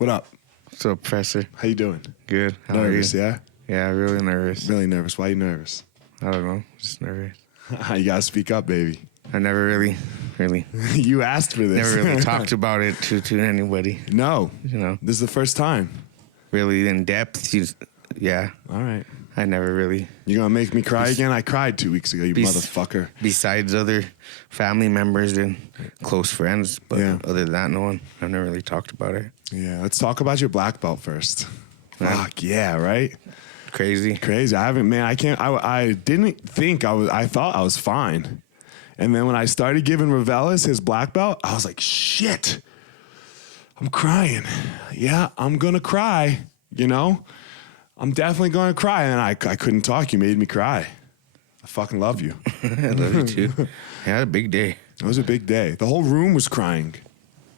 What up? What's up, Professor? How you doing? Good. How Nervous, are you? yeah? Yeah, really nervous. Really nervous. Why are you nervous? I don't know. Just nervous. You gotta speak up, baby. I never really, You asked for this. never really talked about it to anybody. No. You know, This is the first time. really in depth. Yeah, All right. I never really. You gonna make me cry again? I cried 2 weeks ago, you motherfucker. Besides other family members and close friends, but Yeah. other than that, no one. I've never really talked about it. Yeah, let's talk about your black belt first. Yeah. Fuck, yeah, right? Crazy. Crazy. I haven't, man, I didn't think I thought I was fine. And then when I started giving Ravelis his black belt, I was like, shit, I'm crying. Yeah, I'm going to cry, you know? I'm definitely going to cry. And I couldn't talk. You made me cry. I fucking love you. I love you too. I had a big day. It was a big day. The whole room was crying.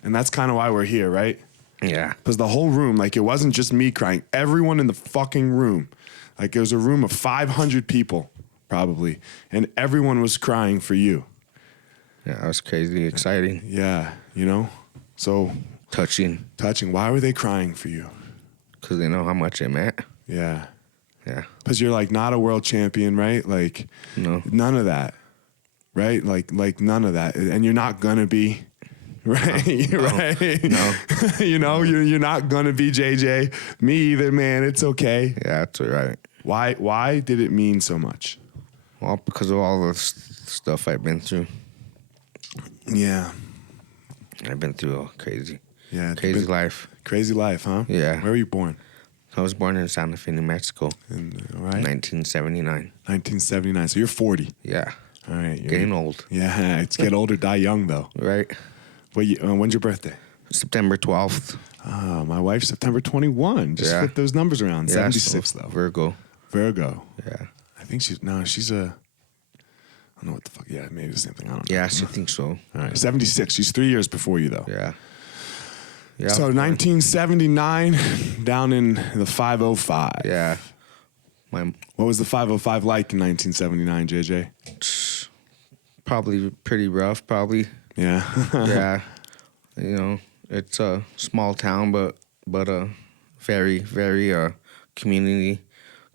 And that's kind of why we're here, right? Yeah. Because the whole room, like, it wasn't just me crying. Everyone in the fucking room. Like, it was a room of 500 people, probably. And everyone was crying for you. Yeah, that was crazy exciting. Yeah, you know? So, Touching. Why were they crying for you? Because they know how much it meant. Yeah. Yeah. Because you're, like, not a world champion, right? Like, No. none of that, right? Like none of that. And you're not going to be... Right, no. right. No. You know, you're not gonna be JJ. Me either, man. It's okay. Yeah, that's all right. Why did it mean so much? Well, because of all the stuff I've been through. Yeah, I've been through a crazy life. Crazy life, huh? Yeah. Where were you born? I was born in Santa Fe, New Mexico, All right. 1979. 1979. So you're 40. Yeah, All right. You're getting old. Yeah, it's get older, die young, though. Right. When's your birthday? September 12th. My wife's September 21. Just flip those numbers around. Yeah, 76, so though. Virgo. Yeah. I think she's a... I don't know what the fuck. Yeah, maybe the same thing. I don't know. Yeah, I think so. All right. 76. She's 3 years before you, though. Yeah. Yeah. So 1979, down in the 505. Yeah. What was the 505 like in 1979, JJ? Probably pretty rough, probably. Yeah. Yeah. You know, it's a small town, but a very, very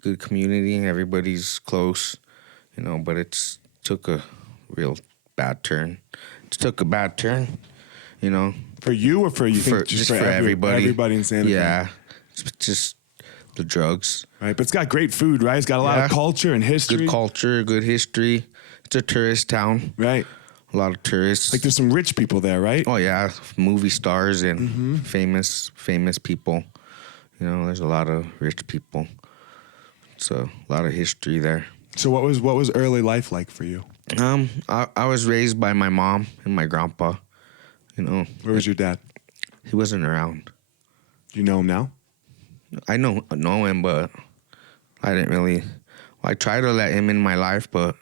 good community. Everybody's close, you know, but it's took a real bad turn. It took a bad turn, you know. For you or for you? Just for everybody. Everybody in Santa Fe. Yeah. It's just the drugs. Right, but it's got great food, right? It's got a lot of culture and history. Good culture, good history. It's a tourist town. Right. A lot of tourists. Like there's some rich people there, right? Oh yeah, movie stars and famous people. You know, there's a lot of rich people. It's a lot of history there. So what was early life like for you? I was raised by my mom and my grandpa. You know. Where was your dad? He wasn't around. Do you know him now? I know him, but I didn't really. I tried to let him in my life, but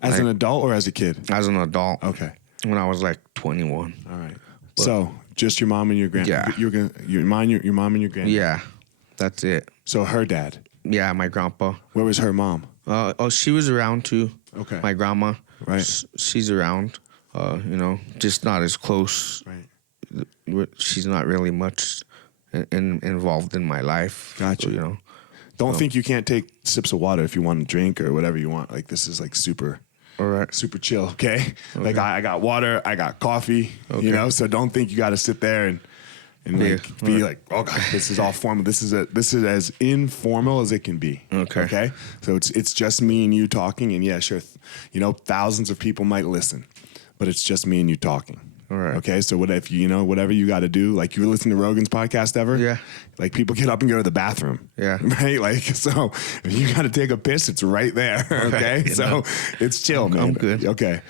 As an adult or as a kid? As an adult. Okay. When I was like 21. All right. So just your mom and your grand. Yeah. Your mom and your grand. Yeah, that's it. So her dad. Yeah, my grandpa. Where was her mom? She was around too. Okay. My grandma. Right. She's around. You know, just not as close. Right. She's not really much involved in my life. Gotcha. So, you know. Don't think you can't take sips of water if you want to drink or whatever you want. Like this is like super. All right. Super chill, okay? Like I got water, I got coffee, you know. So don't think you got to sit there and like be like, oh god, this is all formal. This is as informal as it can be. Okay. Okay. So it's just me and you talking, and yeah, sure, you know, thousands of people might listen, but it's just me and you talking. All right. Okay. So what if you know whatever you got to do? Like you listen to Rogan's podcast ever? Yeah. Like people get up and go to the bathroom. Yeah. Right. Like so, if you got to take a piss, it's right there. Okay. Right. So it's chill, man. I'm good. Okay.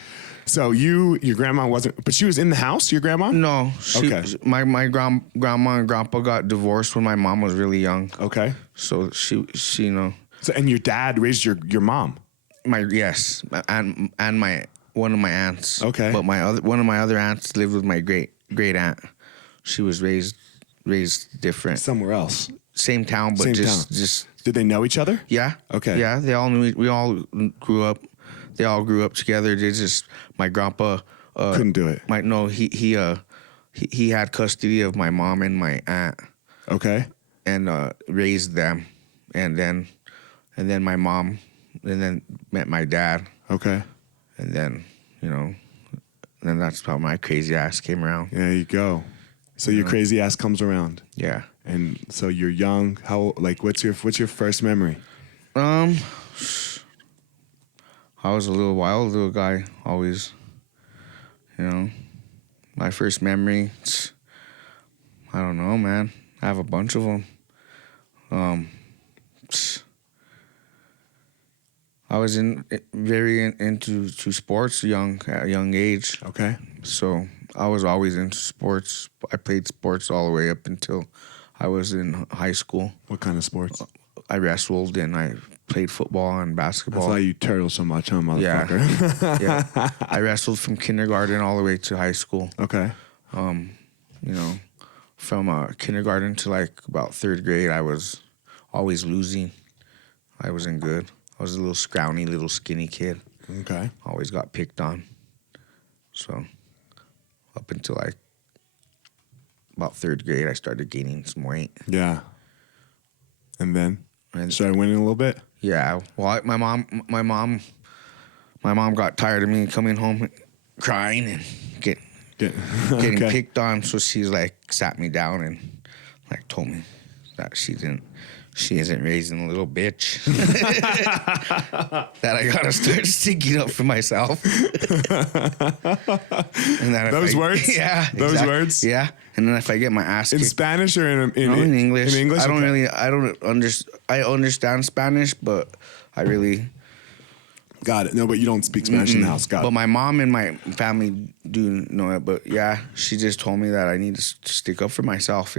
So your grandma wasn't, but she was in the house. Your grandma? No. Okay. My grandma and grandpa got divorced when my mom was really young. Okay. So she you know. So and your dad raised your mom. Yes, and one of my aunts. Okay. But one of my other aunts lived with my great aunt. She was raised different. Somewhere else. Same town, but just. Did they know each other? Yeah. Okay. Yeah, they all knew. We all grew up. They all grew up together. They just my grandpa couldn't do it. he he had custody of my mom and my aunt. Okay. And raised them, and then my mom, and then met my dad, Okay. and then then that's how my crazy ass came around. There you go. So your crazy ass comes around. Yeah. And so you're young. What's your first memory? I was a wild little guy, always. My first memory, I don't know, man. I have a bunch of them. I was very into sports at a young age. Okay. So I was always into sports. I played sports all the way up until I was in high school. What kind of sports? I wrestled and I played football and basketball. That's why you turtle so much, huh, motherfucker? Yeah. I wrestled from kindergarten all the way to high school. Okay. From kindergarten to like about 3rd grade, I was always losing. I wasn't good. I was a little scrawny, little skinny kid. Okay. Always got picked on. So up until like about 3rd grade, I started gaining some weight. Yeah. And then started winning a little bit? Yeah. Well, my mom got tired of me coming home crying and getting picked on, so she's like sat me down and like told me that she isn't raising a little bitch. That I gotta start sticking up for myself. And that Those words? Yeah. Those exactly. words? Yeah. And then if I get my ass In kicked, Spanish or in English. In English? I understand Spanish, but I really Got it. No, but you don't speak Spanish in the house. Got But it. my mom and my family do know it. But yeah, she just told me that I need to stick up for myself,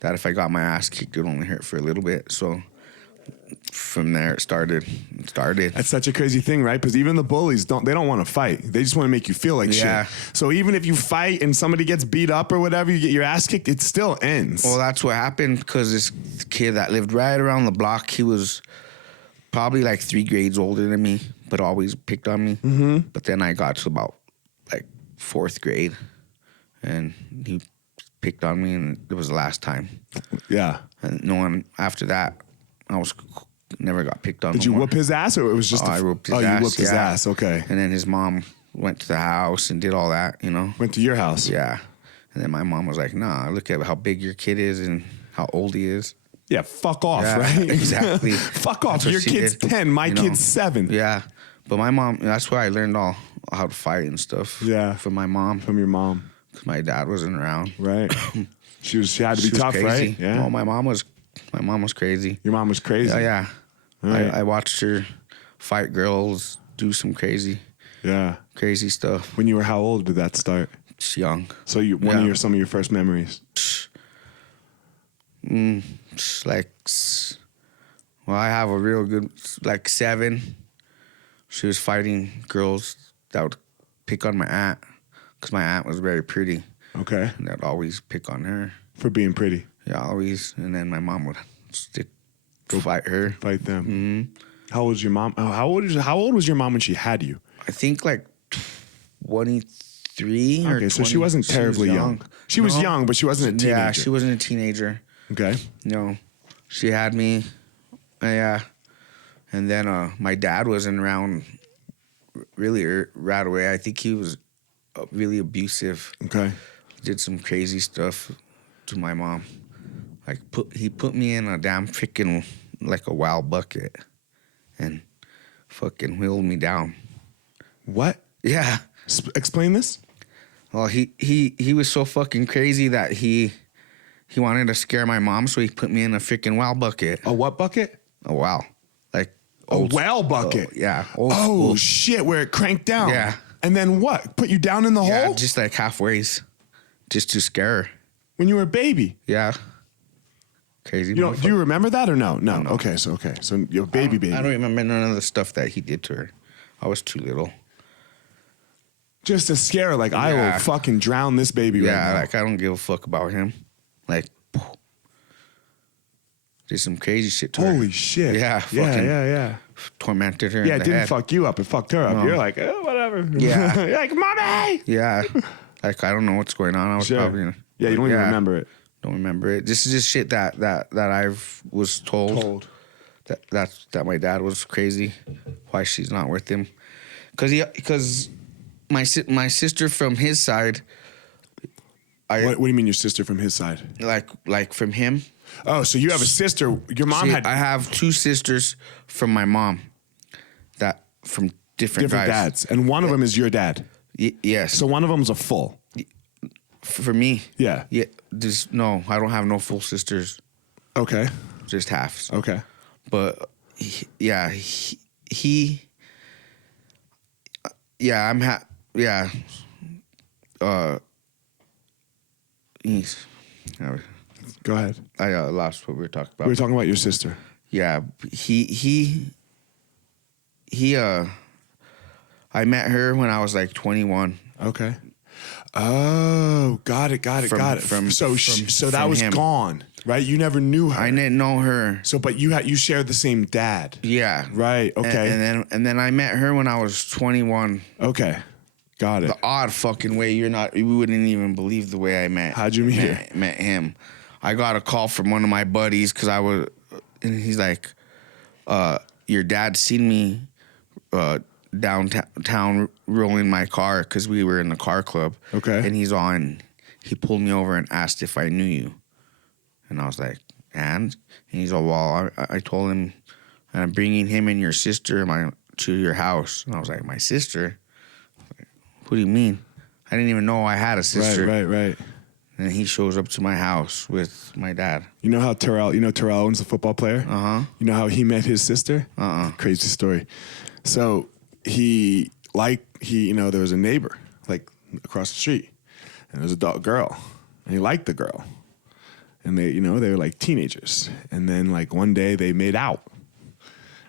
that if I got my ass kicked, it would only hurt for a little bit. So from there it started. That's such a crazy thing, right? Because even the bullies don't want to fight. They just want to make you feel like Yeah. shit. So even if you fight and somebody gets beat up or whatever, you get your ass kicked, it still ends. Well, that's what happened because this kid that lived right around the block, he was probably like 3 grades older than me, but always picked on me. Mm-hmm. But then I got to about like 4th grade, and he picked on me, and it was the last time. Yeah. And no one after that, never got picked on. Did you whoop his ass, or it was just? I whooped his ass. You whooped his ass. Okay. And then his mom went to the house and did all that. Went to your house. Yeah. And then my mom was like, "Nah, look at how big your kid is and how old he is." Yeah, fuck off, Yeah, right? exactly. Fuck off. That's what Your she kid's did. 10, my kid's 7. Yeah. But my mom, that's where I learned all how to fight and stuff. Yeah. From my mom. From your mom. Because my dad wasn't around. Right. She had to be was tough, crazy. right? Yeah. No, my mom was crazy. Your mom was crazy. Yeah. Right. I watched her fight girls, do some crazy stuff. When you were how old did that start? Just young. So some of your first memories. Just like, well, I have a real good, like 7. She was fighting girls that would pick on my aunt because my aunt was very pretty. Okay. And they'd always pick on her. For being pretty. Yeah, always. And then my mom would fight her. Fight them. Mm-hmm. How old was your mom? How old was your mom when she had you? I think like 23 or 20. So she wasn't terribly young. She was young, but she wasn't a teenager. Yeah, she wasn't a teenager. Okay. No, she had me. Yeah. And then my dad wasn't around really right away. I think he was really abusive. Okay. Did some crazy stuff to my mom. Like he put me in a damn freaking like a wild bucket and fucking wheeled me down. What? Yeah. Explain this. Well, he was so fucking crazy that he wanted to scare my mom, so he put me in a freaking well bucket. A what bucket? A well. Like a well bucket. Yeah. Oh school. shit! Where it cranked down. Yeah. And then what? Put you down in the hole? Just like halfways, just to scare her. When you were a baby. Yeah. Crazy. Do you remember that or no? No. Okay. So you're a baby. I don't remember none of the stuff that he did to her. I was too little. Just to scare her, like I will fucking drown this baby right now. Yeah, like I don't give a fuck about him. Like, did some crazy shit to her. Holy shit. Yeah, fucking yeah. tormented her. Yeah, in it the didn't head. fuck you up. It fucked her up. No. You're like, oh, whatever. Yeah. You're like, mommy. Yeah. Like, I don't know what's going on. I was probably... Yeah, you don't even remember it. Don't remember it. This is just shit that I've was told. That my dad was crazy. Why she's not with him? Because my sister from his side. What do you mean your sister from his side? Like from him. Oh, so you have a sister. Your mom had. I have two sisters from my mom. That from different guys. dads, and one of them is your dad. Yes. So one of them's a full. For me. Yeah. Yeah. No, I don't have no full sisters. Okay. Just halves. Okay. But yeah. Go ahead. I lost what we were talking about. We were talking about your sister. Yeah, I met her when I was like 21. Okay. Oh, got it. So that was him. Gone, right? You never knew her. I didn't know her. So, but you shared the same dad. Yeah. Right. Okay. And then I met her when I was 21. Okay. Got it. The odd fucking way you wouldn't even believe the way I met. How'd you meet her? Met him. I got a call from one of my buddies and he's like, your dad seen me downtown rolling my car because we were in the car club. Okay. And he pulled me over and asked if I knew you. And I was like, and he's like, well, I told him I'm bringing him and your sister to your house. And I was like, my sister? What do you mean? I didn't even know I had a sister. Right. And he shows up to my house with my dad. You know how Terrell owns the football player? Uh-huh. You know how he met his sister? Crazy story. So there was a neighbor like across the street, and there was a girl, and he liked the girl, and they were like teenagers, and then like one day they made out,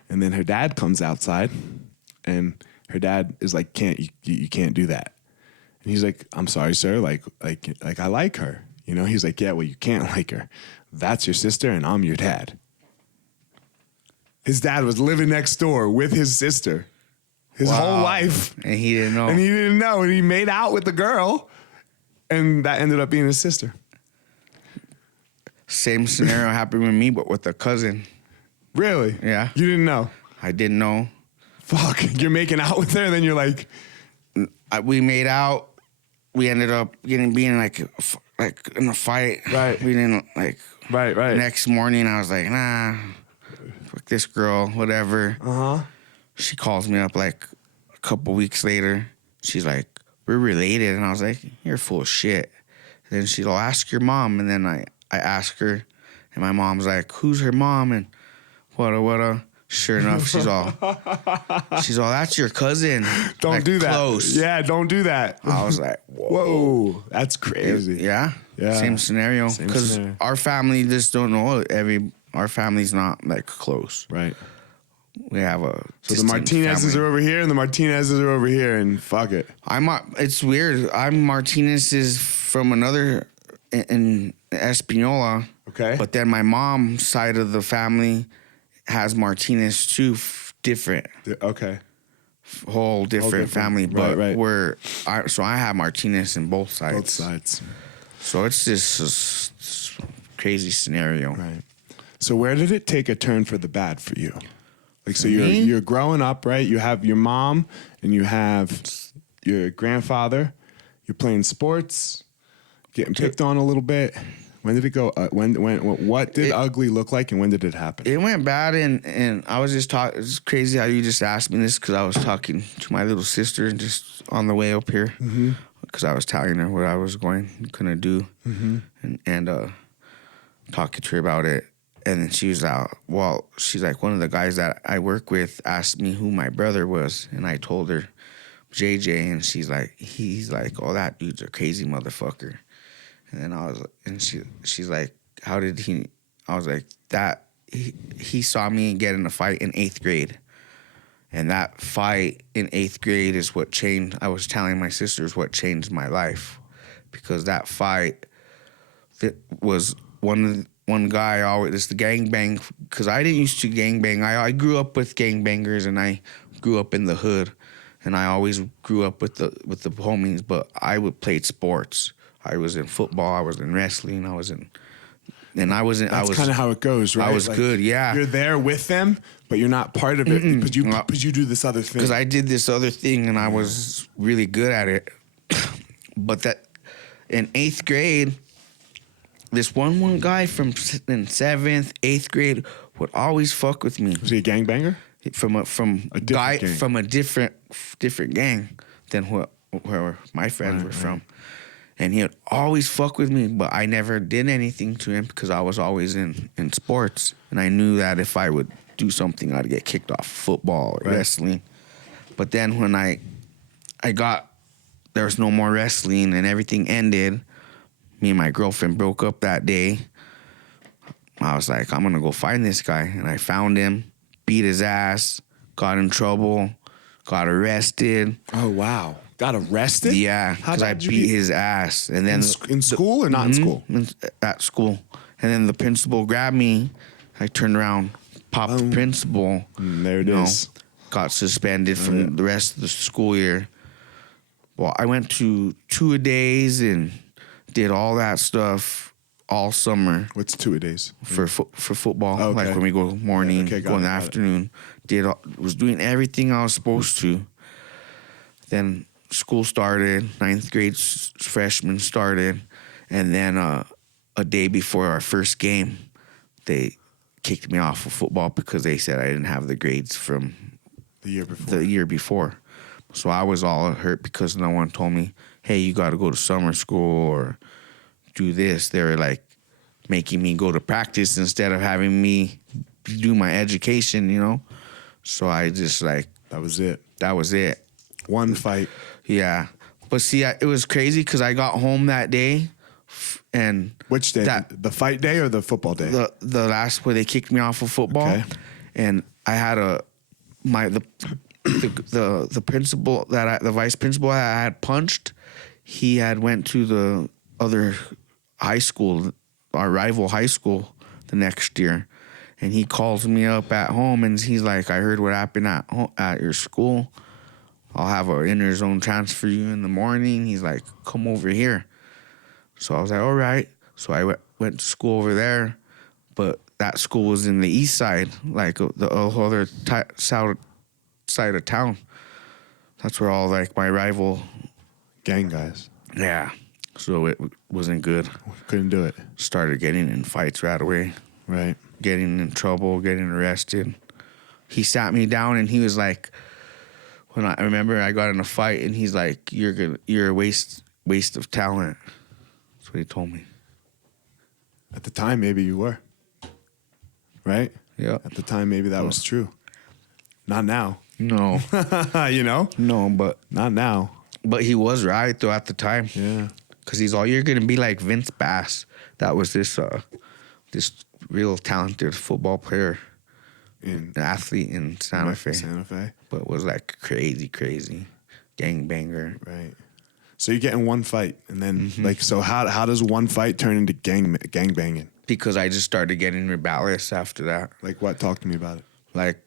and then her dad comes outside, and her dad is like, you can't do that. And he's like, I'm sorry, sir. Like I like her. He's like, yeah, well, you can't like her. That's your sister and I'm your dad. His dad was living next door with his sister his whole life. And he didn't know. And he made out with the girl, and that ended up being his sister. Same scenario happened with me, but with a cousin. Really? Yeah. You didn't know? I didn't know. Fuck. You're making out with her, and then you're like... We made out. We ended up being like in a fight. Right. We didn't like. Right. Next morning, I was like, nah, fuck this girl, whatever. She calls me up like a couple weeks later. She's like, we're related, and I was like, you're full of shit. And then she'll ask your mom, and then I ask her, and my mom's like, who's her mom? And what? Sure enough, she's all, that's your cousin. Don't like, do that. Close. Yeah, don't do that. I was like, whoa. That's crazy. Yeah. Same scenario. Because our family just don't know. Our family's not like close. Right. We have So the Martinezes are over here and the Martinezes are over here, and fuck it. It's weird. I'm Martinez's from another in Espanola. Okay. But then my mom's side of the family has Martinez too, different. Okay. Whole different family, but right. So I have Martinez in both sides. Both sides. So it's this crazy scenario. Right. So where did it take a turn for the bad for you? Like, so you're growing up, right? You have your mom and you have your grandfather. You're playing sports, getting picked on a little bit. When did it go? What did ugly look like, and when did it happen? It went bad, and I was just talking. It's crazy how you just asked me this because I was talking to my little sister just on the way up here because I was telling her what I was gonna do, and talking to her about it. And then she was out. Well, she's like, one of the guys that I work with asked me who my brother was, and I told her JJ, and he's like, oh, that dude's a crazy motherfucker. And then she's like, how did he? I was like, that he saw me get in a fight in 8th grade, and that fight in 8th grade is what changed. I was telling my sisters what changed my life, because that fight was one guy always the gangbang. Because I didn't used to gangbang. I grew up with gangbangers, and I grew up in the hood, and I always grew up with the homies. But I would play sports. I was in football. I was in wrestling. I was That's kind of how it goes, right? I was good. Yeah. You're there with them, but you're not part of it because you do this other thing. Because I did this other thing, and I was really good at it. But that in 8th grade, this one guy from in 7th, 8th grade would always fuck with me. Was he a gangbanger? From a guy gang. from a different gang than where my friends were from. And he would always fuck with me, but I never did anything to him because I was always in sports. And I knew that if I would do something, I'd get kicked off football or wrestling. But then when there was no more wrestling and everything ended, me and my girlfriend broke up that day. I was like, I'm going to go find this guy. And I found him, beat his ass, got in trouble, got arrested. Oh, wow. Got arrested? Yeah, because I beat his ass. And then in school or not in school? At school. And then the principal grabbed me. I turned around, popped the principal. There it is. Got suspended from the rest of the school year. Well, I went to 2-a-days and did all that stuff all summer. What's 2-a-days? For football. Okay. Like when we go morning, go in the afternoon. Was doing everything I was supposed to. Then school started, 9th grade freshman started, and then a day before our first game, they kicked me off of football because they said I didn't have the grades from the year before. So I was all hurt because no one told me, hey, you got to go to summer school or do this. They were like making me go to practice instead of having me do my education, you know? So I just like... That was it. One fight. Yeah. But see, it was crazy because I got home that day and... Which day? The fight day or the football day? The last where they kicked me off of football. Okay. And I had the principal the vice principal I had punched, he had went to the other high school, our rival high school the next year. And he calls me up at home and he's like, I heard what happened at your school. I'll have an inner zone transfer you in the morning. He's like, come over here. So I was like, all right. So I went to school over there, but that school was in the east side, like the other south side of town. That's where all like my rival gang guys. Yeah. So it wasn't good. Couldn't do it. Started getting in fights right away. Right. Getting in trouble, getting arrested. He sat me down and he was like, when I remember I got in a fight and he's like, you're a waste of talent. That's what he told me. At the time, maybe you were. Right? Yeah. At the time, maybe that was true. Not now. No. You know? No, but... Not now. But he was right, though, at the time. Yeah. Because he's all, you're going to be like Vince Bass. That was this real talented football player. An athlete in Santa Fe. But was like crazy gangbanger. Right. So you get in one fight, and then so how does one fight turn into gang banging? Because I just started getting rebellious after that. Like what? Talk to me about it. Like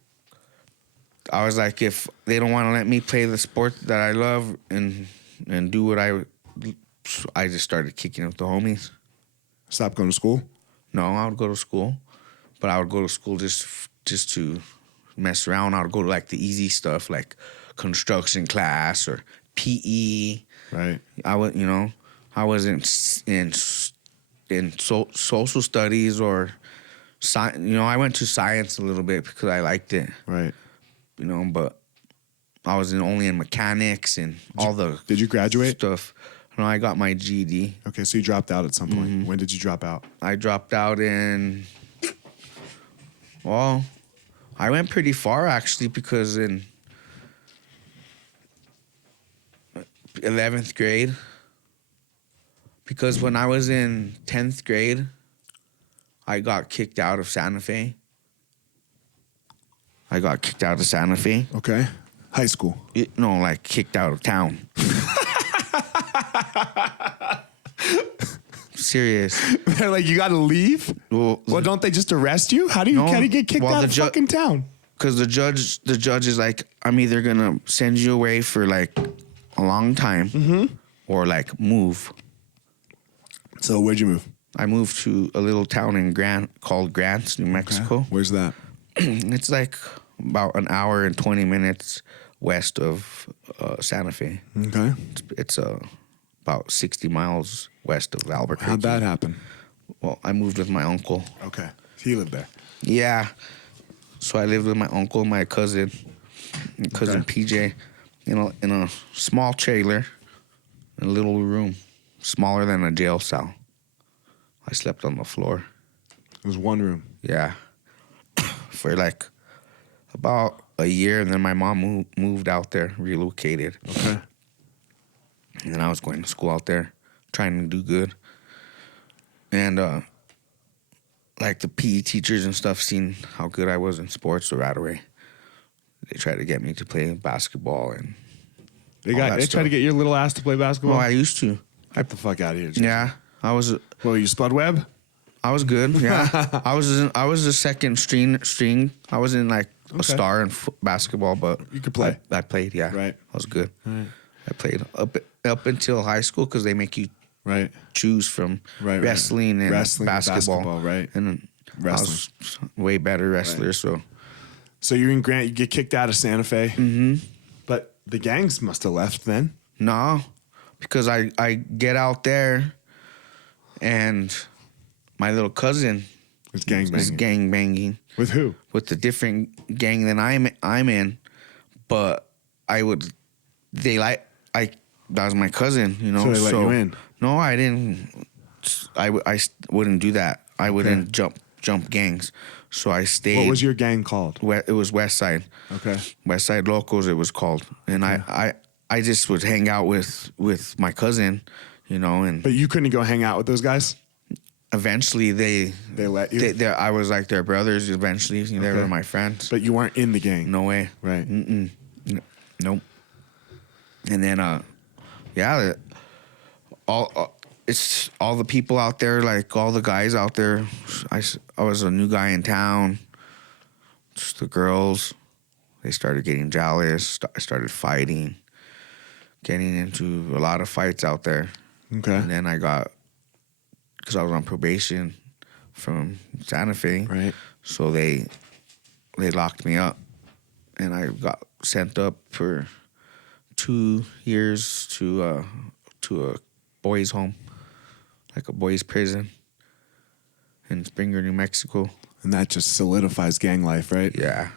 I was like, if they don't want to let me play the sport that I love and do what I just started kicking up the homies. Stop going to school? No, I would go to school, but I would go to school just to mess around. I would go to like the easy stuff, like construction class or PE. Right. I wasn't in social studies or science. You know, I went to science a little bit because I liked it. Right. You know, but I was only in mechanics and Did you graduate? Stuff. No, I got my GED. Okay, so you dropped out at some point. When did you drop out? I dropped out I went pretty far actually because in 11th grade, because when I was in 10th grade, I got kicked out of Santa Fe. Okay. High school. Like kicked out of town. Serious. They're like, you got to leave? Well, don't they just arrest you? How do you get kicked out of fucking town? because the judge is like, I'm either gonna send you away for like a long time, or like move. So where'd you move? I moved to a little town in called Grants, New Mexico. Okay. Where's that? It's like about an hour and 20 minutes west of Santa Fe. Okay. It's about 60 miles west of Albuquerque. How'd that happen? Well, I moved with my uncle. Okay. He lived there. Yeah. So I lived with my uncle, my cousin PJ, in a small trailer, in a little room, smaller than a jail cell. I slept on the floor. It was one room. Yeah. For like about a year, and then my mom moved out there, relocated. Okay. And then I was going to school out there, trying to do good. And like the PE teachers and stuff seen how good I was in sports, so right away they tried to get me to play basketball and They tried to get your little ass to play basketball? I used to. Get the fuck out of here, Jason. Yeah. I was Well, you Spud Webb? I was good, yeah. I was the second string. I wasn't like a star in basketball, but You could play. I played, yeah. Right. I was good. Right. I played up until high school because they make you Right. choose from Right. wrestling and basketball. Right. And Wrestling. I was way better wrestler, Right. so. So you're in Grant, you get kicked out of Santa Fe. Mm-hmm. But the gangs must have left then. No, because I get out there and my little cousin It's gang is banging. gang banging With who? with a different gang than I'm in, but that was my cousin, you know. So they let you in? No, I didn't. I wouldn't do that. I wouldn't jump gangs. So I stayed. What was your gang called? It was West Side. Okay. West Side Locals, it was called. And I just would hang out with my cousin, you know. And But you couldn't go hang out with those guys? eventually they let you? I was like their brothers. Eventually, they Okay. were my friends. But you weren't in the gang? No way. Right. Nope. And then, it's all the people out there, like all the guys out there. I was a new guy in town. Just the girls, they started getting jealous. I started fighting, getting into a lot of fights out there. Okay. And then because I was on probation from Santa Fe. Right. So they locked me up, and I got sent up for 2 years to a boys' home, like a boys' prison in Springer, New Mexico. And that just solidifies gang life, right? Yeah.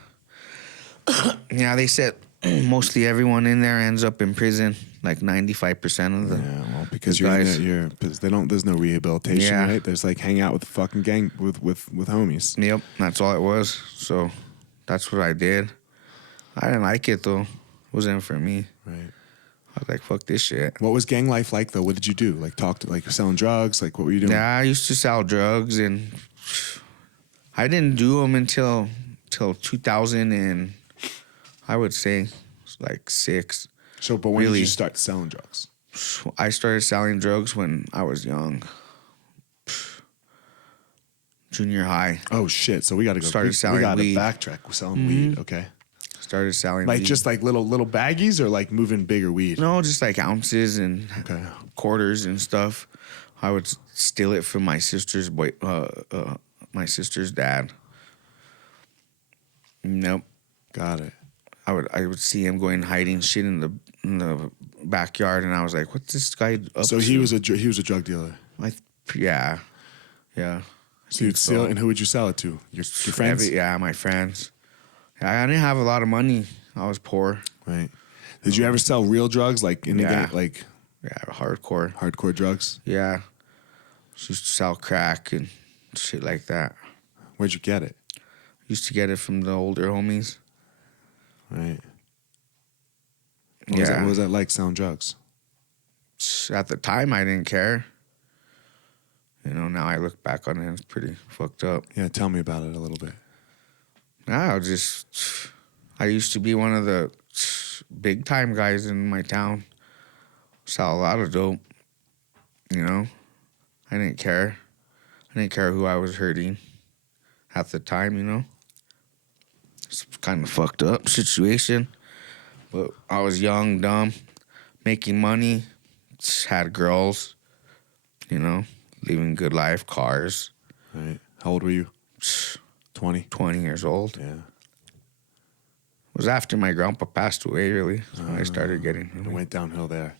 Yeah, they said mostly everyone in there ends up in prison, like 95% of the. Yeah, well, because the you're in guys. there, there's no rehabilitation, Yeah. right? There's like hang out with the fucking gang with homies. Yep, that's all it was. So that's what I did. I didn't like it though. It wasn't for me. Right. I was like, fuck this shit. What was gang life like though? What did you do? Like selling drugs? Like what were you doing? Yeah, I used to sell drugs, and I didn't do them until 2000 and I would say like 6. So, but when did Really? you start selling drugs? I started selling drugs when I was young. Junior high. Oh shit! So we got to go. Started we selling got to weed. backtrack. We're selling weed. Okay. Started selling Like weed. just like little baggies or like moving bigger weed. No, just like ounces and Okay. quarters and stuff. I would steal it from my sister's my sister's dad. Nope. Got it. I would see him going hiding shit in the backyard, and I was like, "What's this guy up So to?" he was a drug dealer. Yeah. So you'd sell, and who would you sell it to? Your friends? My friends. I didn't have a lot of money. I was poor. Right. Did you ever sell real drugs like in the Yeah. gang, like Hardcore. hardcore drugs? Yeah. Used to sell crack and shit like that. Where'd you get it? Used to get it from the older homies. Right. Yeah. What was that like selling drugs? At the time, I didn't care. You know, now I look back on it, it's pretty fucked up. Yeah, tell me about it a little bit. I used to be one of the big time guys in my town. Sell a lot of dope. You know, I didn't care. I didn't care who I was hurting at the time, you know. kind of fucked up situation. But I was young, dumb, making money, just had girls, you know, living good life, cars. Right. How old were you? 20? 20 years old. Yeah. It was after my grandpa passed away, really. So I started getting... It went downhill there.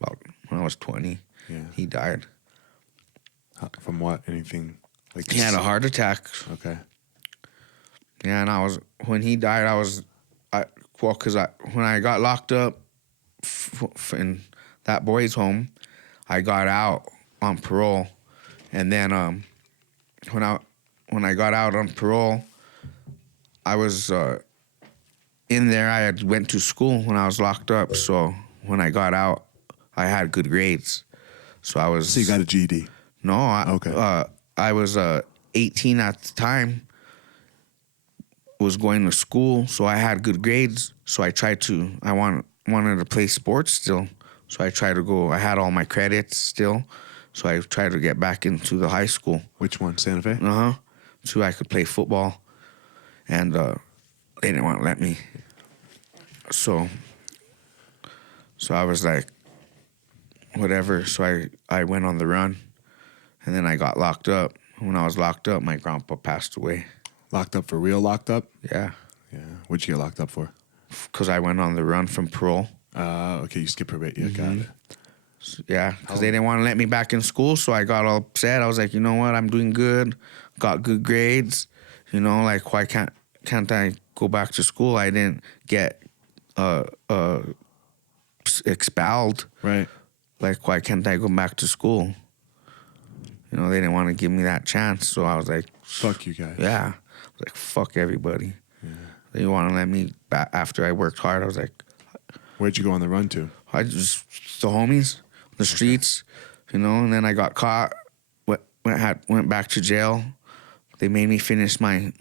About when I was 20, Yeah. he died. From what? Anything? Like He had a heart attack. Okay. Yeah, and when he died, when I got locked up in that boys' home, I got out on parole, and then when I got out on parole, I was in there. I had went to school when I was locked up, so when I got out, I had good grades. So I was. So you got a GED? No, I was 18 at the time. Was going to school, so I had good grades. So I tried to. I wanted to play sports still, so I tried to go. I had all my credits still, so I tried to get back into the high school. Which one? Santa Fe? So I could play football, and they didn't want to let me. So I was like, whatever. So I went on the run, and then I got locked up. When I was locked up, my grandpa passed away. Locked up for real? Locked up? Yeah. Yeah. What'd you get locked up for? Because I went on the run from parole. Okay, you skipped probation. Yeah, got it. Yeah, because they didn't want to let me back in school, so I got all upset. I was like, you know what? I'm doing good, got good grades. You know, like, why can't I go back to school? I didn't get expelled. Right. Like, why can't I go back to school? You know, they didn't want to give me that chance, so I was like, fuck you guys. Yeah. I was like, fuck everybody. Yeah. They want to let me back after I worked hard. I was like, where'd you go on the run to? I just, the homies, the streets, you know, and then I got caught, went back to jail. They made me finish my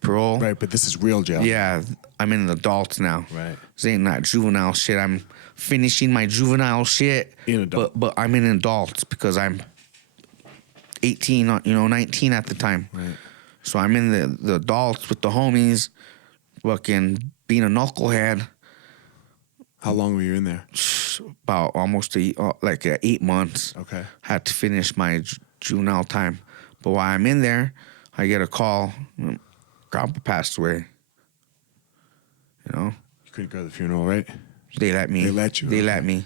parole. Right, but this is real jail. Yeah, I'm an adult now. Right. This ain't that juvenile shit. I'm finishing my juvenile shit. In adult. But I'm an adult because I'm 18, 19 at the time. Right. So I'm in the adults with the homies, fucking being a knucklehead. How long were you in there? About almost 8 months. Okay. Had to finish my juvenile time. But while I'm in there, I get a call. Grandpa passed away. You know? You couldn't go to the funeral, right? They let me. They let you. They let me.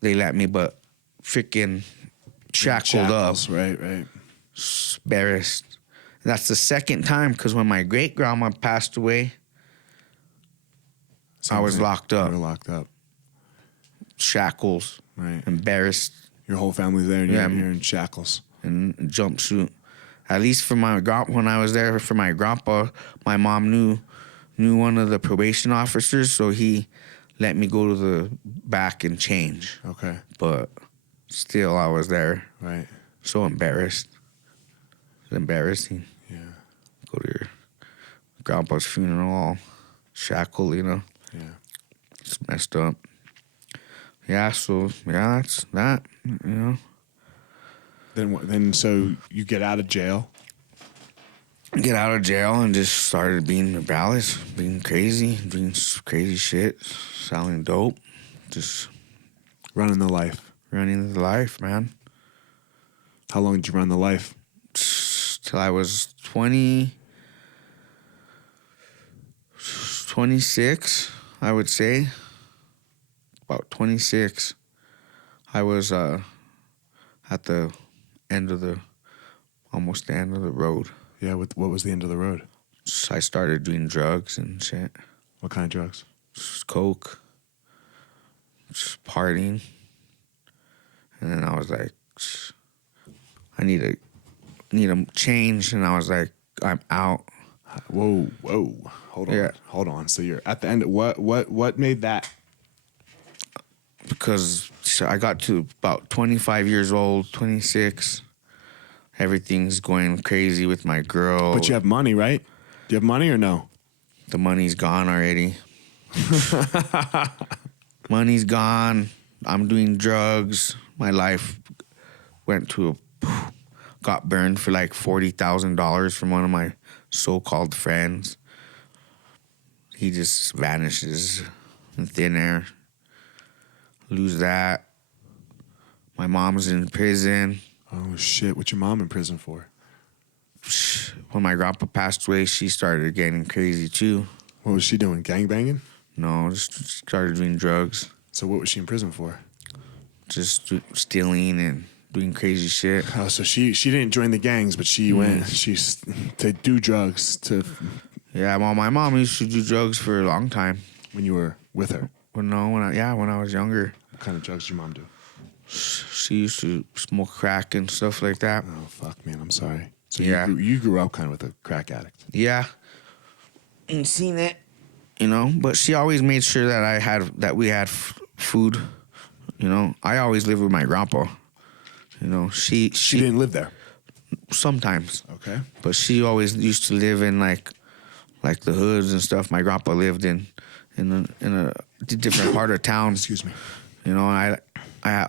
They let me, but freaking shackled up. Right. Embarrassed. That's the second time, because when my great-grandma passed away, I was locked up. You were locked up. Shackles. Right. Embarrassed. Your whole family's there, and you're in shackles. And jumpsuit. At least for when I was there for my grandpa, my mom knew one of the probation officers, so he let me go to the back and change. Okay. But still, I was there. Right. So embarrassed. It was embarrassing. Yeah. Go to your grandpa's funeral all shackled, you know. Yeah. It's messed up. Yeah, so, yeah, that's that, you know. Then so you get out of jail? Get out of jail and just started being rebellious, being crazy, doing crazy shit, selling dope, just Running the life. running the life, man. How long did you run the life? Till I was 26, I would say. About 26. I was at the end of almost the end of the road. Yeah, what was the end of the road? So I started doing drugs and shit. What kind of drugs? Just coke. Just partying. And then I was like, I need a change. And I was like, I'm out. Whoa. Hold on. Yeah. Hold on. So you're at the end. What made that? Because I got to about 25 years old, 26. Everything's going crazy with my girl. But you have money, right? Do you have money or no? The money's gone already. Money's gone. I'm doing drugs. My life got burned for like $40,000 from one of my so-called friends. he just vanishes in thin air. Lose that. My mom's in prison. Oh, shit. What's your mom in prison for? When my grandpa passed away, she started getting crazy too. What was she doing? Gangbanging? No, just started doing drugs. So what was she in prison for? Just stealing and doing crazy shit. Oh, so she didn't join the gangs, but she went to do drugs Yeah, well, my mom used to do drugs for a long time. when you were with her. When I was younger. What kind of drugs did your mom do? She used to smoke crack and stuff like that. Oh, fuck, man. I'm sorry. So Yeah. you grew up kind of with a crack addict. Yeah. And seen it, but she always made sure that we had food. I always lived with my grandpa. She didn't live there. sometimes, Okay. but she always used to live in like the hoods and stuff. My grandpa lived in a different part of town. Excuse me. I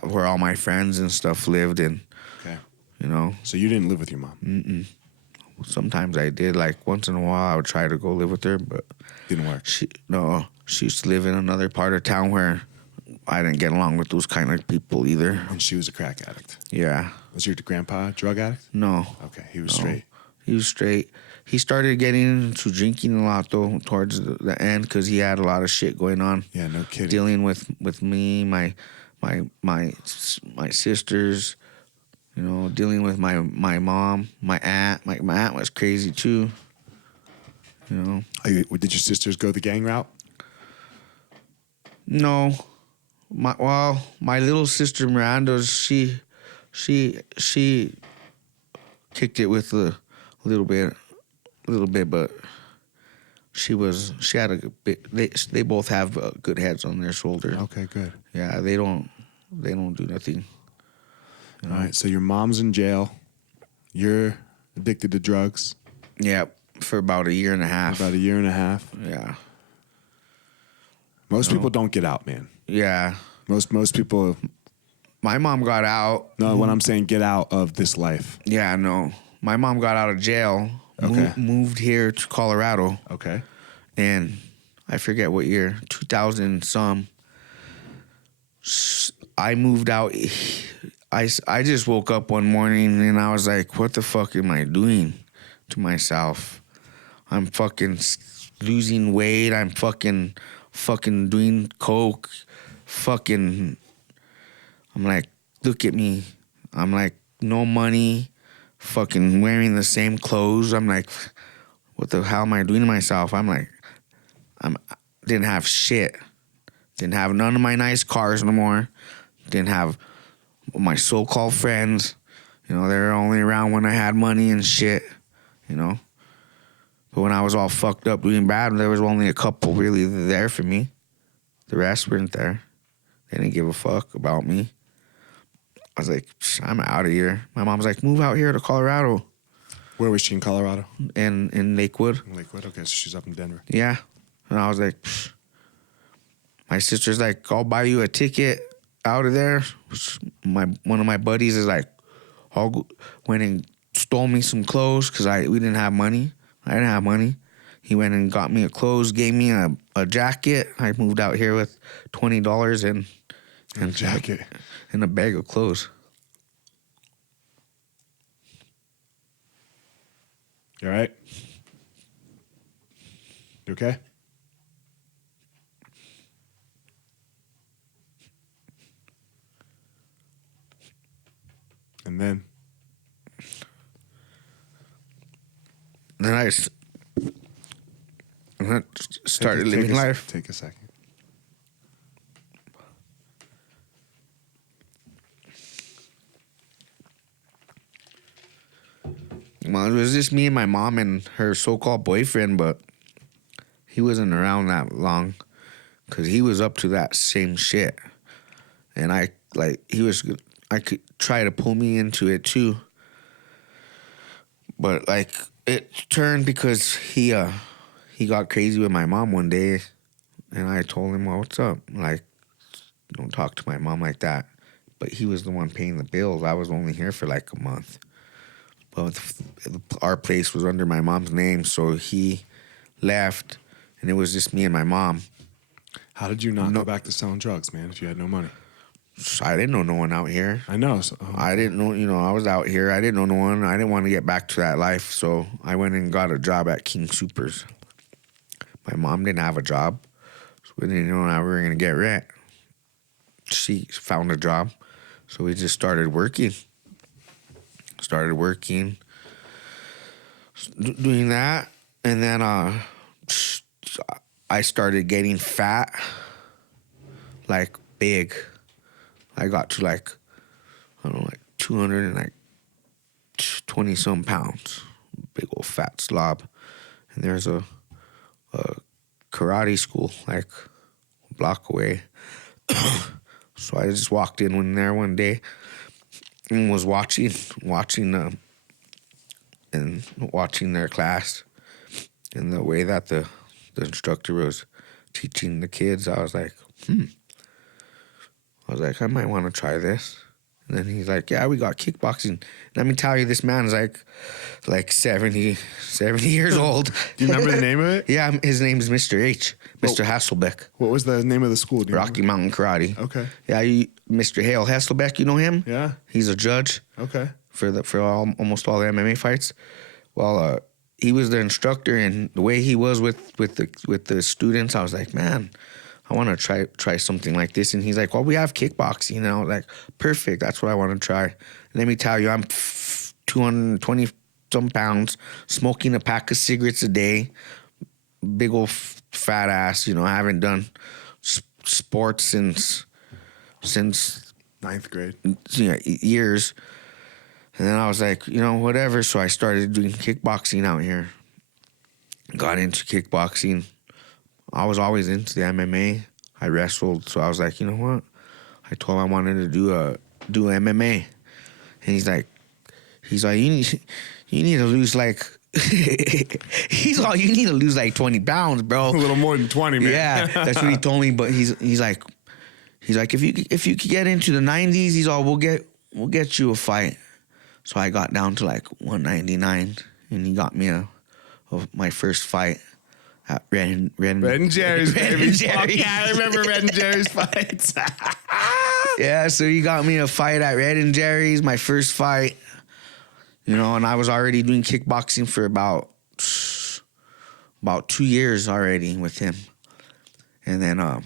where all my friends and stuff lived in. Okay. So you didn't live with your mom. sometimes I did. Like once in a while, I would try to go live with her, but Didn't work. she used to live in another part of town where I didn't get along with those kind of people either. And she was a crack addict. Yeah. Was your grandpa a drug addict? No. Okay. He was straight. He was straight. He started getting into drinking a lot though towards the end because he had a lot of shit going on. Yeah, no kidding. Dealing with me, my sisters, dealing with my mom, my aunt. My aunt was crazy too. Did your sisters go the gang route? No. My little sister Miranda, she kicked it with a little bit, but she had a bit. They both have good heads on their shoulders. Okay, good. Yeah, they don't do nothing. All right, so your mom's in jail. You're addicted to drugs. Yeah, for about a year and a half. About a year and a half. Yeah. Most people don't get out, man. Yeah. Most people. My mom got out. No, when I'm saying get out of this life. Yeah, no. My mom got out of jail. Okay. Moved here to Colorado. Okay. And I forget what year, 2000 some. I moved out. I just woke up one morning and I was like, what the fuck am I doing to myself? I'm fucking losing weight. I'm fucking doing coke. I'm like, look at me. I'm like, no money. Fucking wearing the same clothes. I'm like, what the hell am I doing to myself? I'm like, didn't have shit. Didn't have none of my nice cars no more. Didn't have my so-called friends. They were only around when I had money and shit, But when I was all fucked up doing bad, there was only a couple really there for me. The rest weren't there. They didn't give a fuck about me. I was like, I'm out of here. My mom's like, move out here to Colorado. Where was she in Colorado? In Lakewood. In Lakewood. Okay, so she's up in Denver. Yeah. And I was like, my sister's like, I'll buy you a ticket out of there. One of my buddies is like, went and stole me some clothes because we didn't have money. I didn't have money. He went and got me clothes, gave me a jacket. I moved out here with $20 and a jacket and a bag of clothes. You all right? You okay? And then I started living life. Take a second. Well, it was just me and my mom and her so-called boyfriend, but he wasn't around that long because he was up to that same shit. And I could try to pull me into it too. But it turned because he got crazy with my mom one day, and I told him, well, what's up? Like, don't talk to my mom like that. But he was the one paying the bills. I was only here for like a month. But our place was under my mom's name, so he left, and it was just me and my mom. How did you not go back to selling drugs, man, if you had no money? So I didn't know no one out here. I know. So, I didn't know, I was out here. I didn't know no one. I didn't want to get back to that life, so I went and got a job at King Soopers. My mom didn't have a job, so we didn't know how we were going to get rent. She found a job, so we just started working. Doing that, and then I started getting fat, like big. I got to like 220 some pounds, big old fat slob. And there's a karate school like a block away. So I just walked in there one day and was watching their class, and the way that the instructor was teaching the kids, I was like, I might want to try this. And then he's like, yeah, we got kickboxing. Let me tell you, this man's like 70 years old. Do you remember the name of it? Yeah, his name's Mr. H, Mr. Hasselbeck. What was the name of the school? Rocky Mountain Karate. Okay. Yeah, Mr. Hale Hasselbeck, you know him? Yeah. He's a judge. Okay. For almost all the MMA fights. Well, he was the instructor, and the way he was with the students, I was like, man, I want to try something like this. And he's like, well, we have kickboxing. And I was like, perfect. That's what I want to try. And let me tell you, I'm 220 some pounds, smoking a pack of cigarettes a day, big old fat ass. I haven't done sports since ninth grade. Years. And then I was like, whatever. So I started doing kickboxing out here. Got into kickboxing. I was always into the MMA. I wrestled, so I was like, you know what? I told him I wanted to do MMA, and he's like, you need to lose like, you need to lose like 20 pounds, bro. A little more than 20, man. Yeah, that's what he told me. But he's like, if you could get into the 90s, he's all, we'll get you a fight. So I got down to like 199, and he got me my first fight. Red and Jerry's, baby. Yeah, I remember Red and Jerry's fights. Yeah, so he got me a fight at Red and Jerry's, my first fight. And I was already doing kickboxing for about 2 years already with him. And then I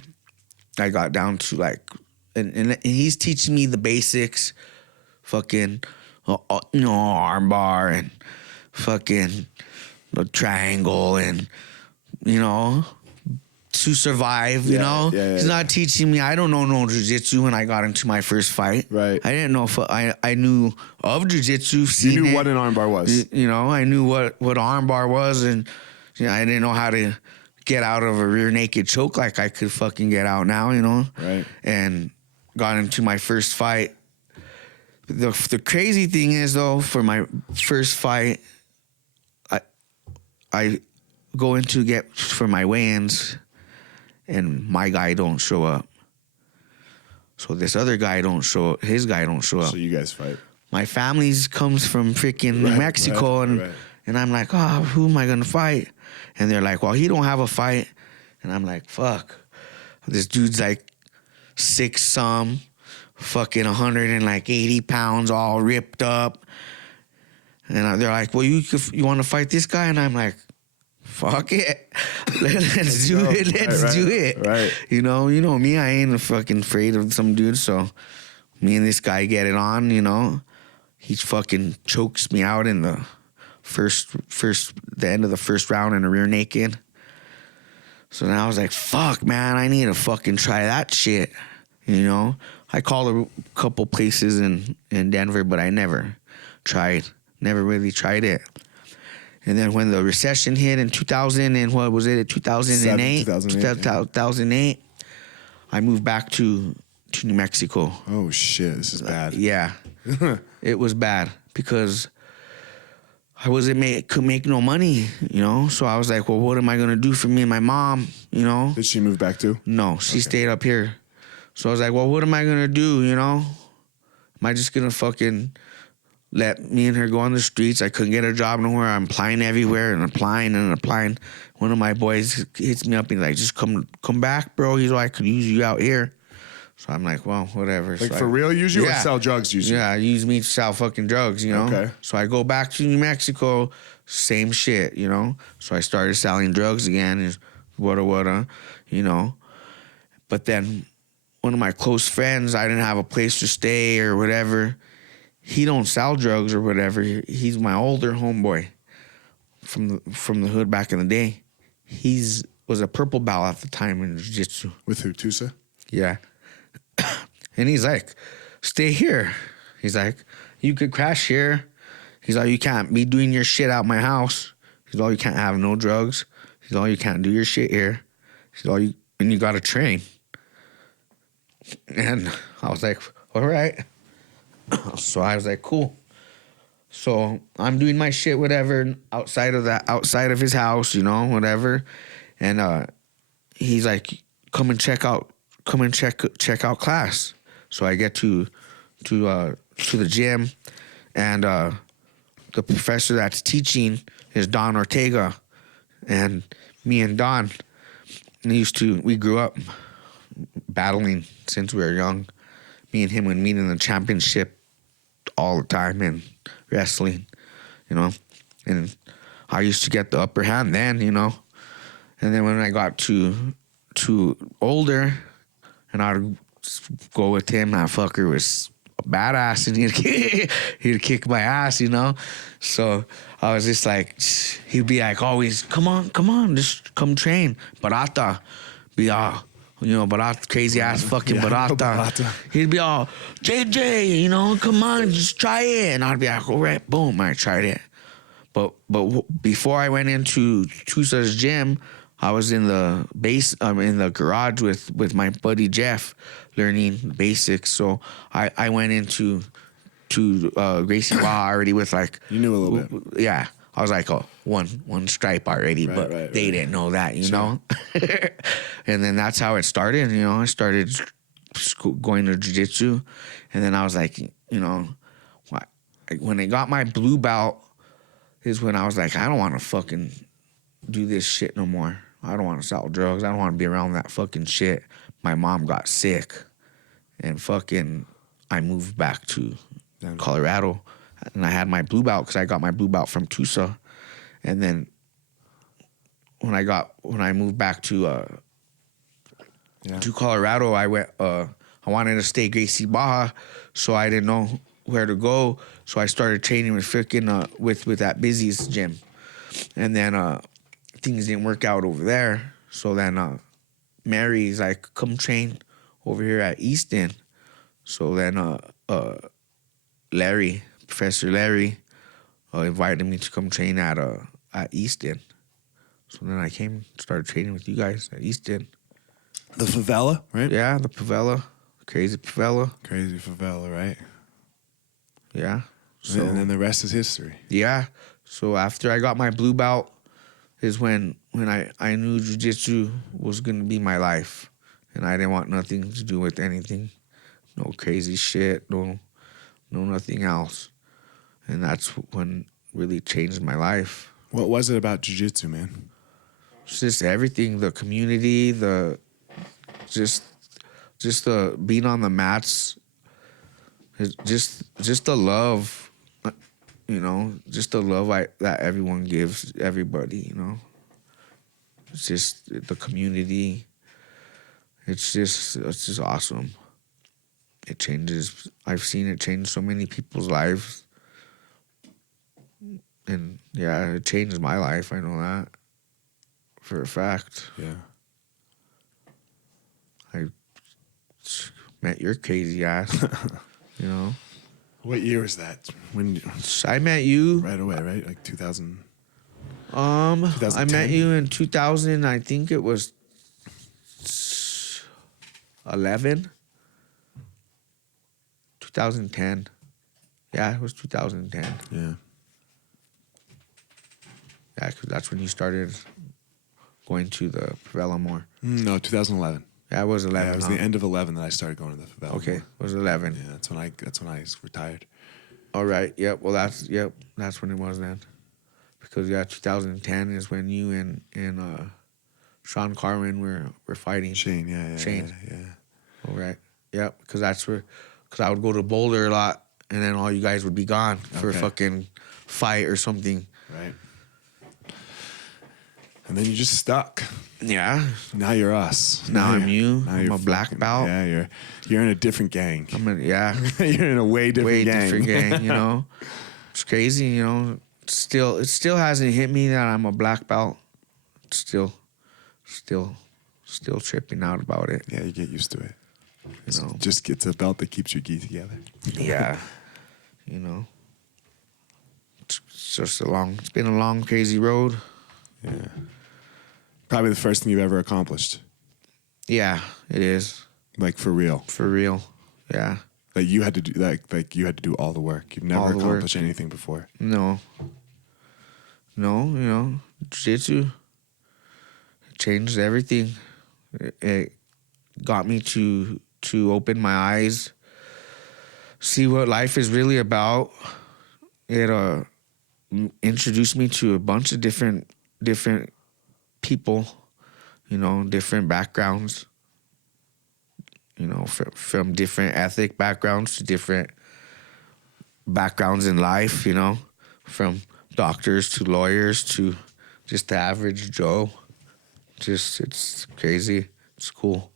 got down to like, and he's teaching me the basics, fucking, arm bar and fucking the triangle and, to survive, Yeah. He's not teaching me. I don't know no jiu-jitsu when I got into my first fight. Right. I didn't know if I knew of jiu-jitsu. You knew what an arm bar was. I knew what arm bar was, and I didn't know how to get out of a rear naked choke like I could fucking get out now, Right. And got into my first fight. The crazy thing is, though, for my first fight, I go in to get for my weigh-ins, and my guy don't show up. So this other guy his guy don't show up. So you guys fight. My family comes from freaking New Mexico, and I'm like, who am I gonna fight? And they're like, well, he don't have a fight. And I'm like, fuck. This dude's like 6', fucking 180 pounds, all ripped up. And they're like, well, you want to fight this guy? And I'm like, fuck it. Let's do it. Let's do it. Right. You know me, I ain't fucking afraid of some dude. So me and this guy get it on, He fucking chokes me out in the the end of the first round in a rear naked. So then I was like, fuck, man, I need to fucking try that shit. I called a couple places in Denver, but I never really tried it. And then when the recession hit in 2000 and what was it, 2008? 2008, I moved back to New Mexico. Oh, shit, this is bad. Yeah, it was bad because I could make no money, So I was like, well, what am I going to do for me and my mom, Did she move back too? No, she stayed up here. So I was like, well, what am I going to do, Am I just going to fucking... let me and her go on the streets. I couldn't get a job nowhere. I'm applying everywhere and applying and applying. One of my boys hits me up and he's like, just come back, bro. He's like, I could use you out here. So I'm like, well, whatever. Like so for real use you or sell drugs use you? Yeah, use me to sell fucking drugs, you know? Okay. So I go back to New Mexico, same shit, you know? So I started selling drugs again, and wada, you know? But then one of my close friends, I didn't have a place to stay or whatever. He don't sell drugs or whatever. He's my older homeboy from the hood back in the day. Was a purple belt at the time in jiu-jitsu. With who, Tusa? Yeah. And he's like, stay here. He's like, you could crash here. He's like, you can't be doing your shit out my house. He's like, you can't have no drugs. He's like, you can't do your shit here. He's like, and you got to train. And I was like, all right. So I was like, cool. So I'm doing my shit, whatever, outside of his house, you know, whatever. And he's like, come and check out class. So I get to the gym, and the professor that's teaching is Don Ortega, and me and Don, we grew up battling since we were young. Me and him would meet in the championship all the time in wrestling, you know. And I used to get the upper hand then, you know. And then when I got too older, and I'd go with him, that fucker was a badass, and he'd kick my ass, you know. So I was just like, he'd be like, always, come on, just come train. Barata, be all, you know, Barata, crazy ass fucking Barata. He'd be all, JJ, you know, come on, just try it. And I'd be like, all right, boom, I tried it. But before I went into Tusa's gym, I was in the in the garage with my buddy Jeff, learning basics. So I went into Gracie Law already with like, you knew a little bit. Yeah, I was like one stripe already, but they didn't know that, you know. And then that's how it started. You know, I started going to jiu-jitsu, and then I was like, you know, when I got my blue belt is when I was like, I don't want to fucking do this shit no more. I don't want to sell drugs. I don't want to be around that fucking shit. My mom got sick, and fucking I moved back to Colorado, and I had my blue belt because I got my blue belt from Tusa. And then when I moved back to Colorado, I wanted to stay Gracie Baja, so I didn't know where to go. So I started training with freaking with that Busy's gym, and then things didn't work out over there. So then Mary's like, come train over here at Easton. So then Professor Larry invited me to come train at Easton. So then I started training with you guys at Easton. The favela, right? Yeah, the favela. Crazy favela. Crazy favela, right? Yeah. So, and then the rest is history. Yeah. So after I got my blue belt is when I knew jiu-jitsu was going to be my life. And I didn't want nothing to do with anything. No crazy shit. No nothing else. And that's when really changed my life. What was it about jiu-jitsu, man? It's just everything. The community, just the being on the mats. Just the love. You know, just the love that everyone gives everybody, you know. It's just the community. It's just awesome. It changes. I've seen it change so many people's lives. And yeah, it changed my life. I know that for a fact. Yeah. I met your crazy ass, you know. What year was that? When I met you right away, right? Like 2000. I met you in 2000. I think it was 11. 2010. Yeah, it was 2010. Yeah. Yeah, because that's when you started going to the favela more. No, 2011. Yeah, it was 11. Yeah, it was the end of 11 that I started going to the favela. Okay, more. it was 11. Yeah, that's when I retired. All right. Yep. Well, that's when it was then. Because 2010 is when you and Sean Carwin were fighting. Shane. Yeah. All right. Yep. Because I would go to Boulder a lot, and then all you guys would be gone for a fucking fight or something. Right. And then you just stuck. Yeah. Now you're us. Now I'm you. Now I'm a black belt. Yeah, you're in a different gang. You're in a way different gang. You know. It's crazy, you know. It still hasn't hit me that I'm a black belt. Still tripping out about it. Yeah, you get used to it. You know. Just gets a belt that keeps your gi together. Yeah. You know. It's been a long, crazy road. Yeah. Probably the first thing you've ever accomplished. Yeah, it is. Like for real. For real. Yeah. Like you had to do you had to do all the work. You've never accomplished anything before. No, you know, jiu-jitsu changed everything. It got me to open my eyes, see what life is really about. It introduced me to a bunch of different people, you know, different backgrounds, you know, from different ethnic backgrounds to different backgrounds in life, you know, from doctors to lawyers to just the average Joe. Just, it's crazy. It's cool,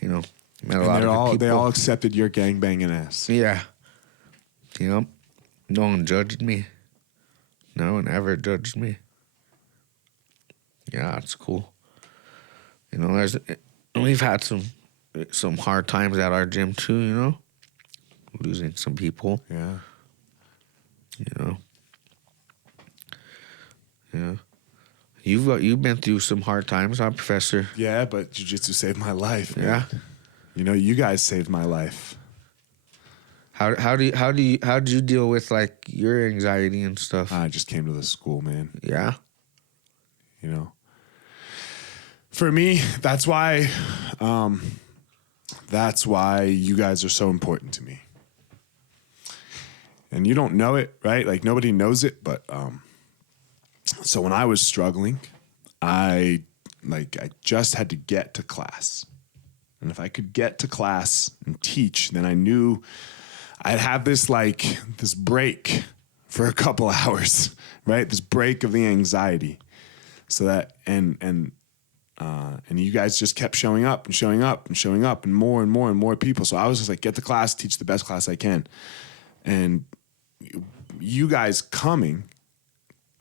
you know. Met a lot of good people. They all accepted your gangbanging ass. Yeah. You know, no one judged me. No one ever judged me. Yeah, it's cool. You know, we've had some hard times at our gym too, you know. Losing some people. Yeah. You know. Yeah. You've been through some hard times, huh, Professor? Yeah, but jiu-jitsu saved my life, man. Yeah. You know, you guys saved my life. How did you deal with like your anxiety and stuff? I just came to the school, man. Yeah. You know. For me, that's why you guys are so important to me. And you don't know it, right? Like nobody knows it, but so when I was struggling, I just had to get to class. And if I could get to class and teach, then I knew I'd have this break for a couple hours, right? This break of the anxiety. So that and you guys just kept showing up and showing up and showing up and more people. So I was just like, get to class, teach the best class I can. And you guys coming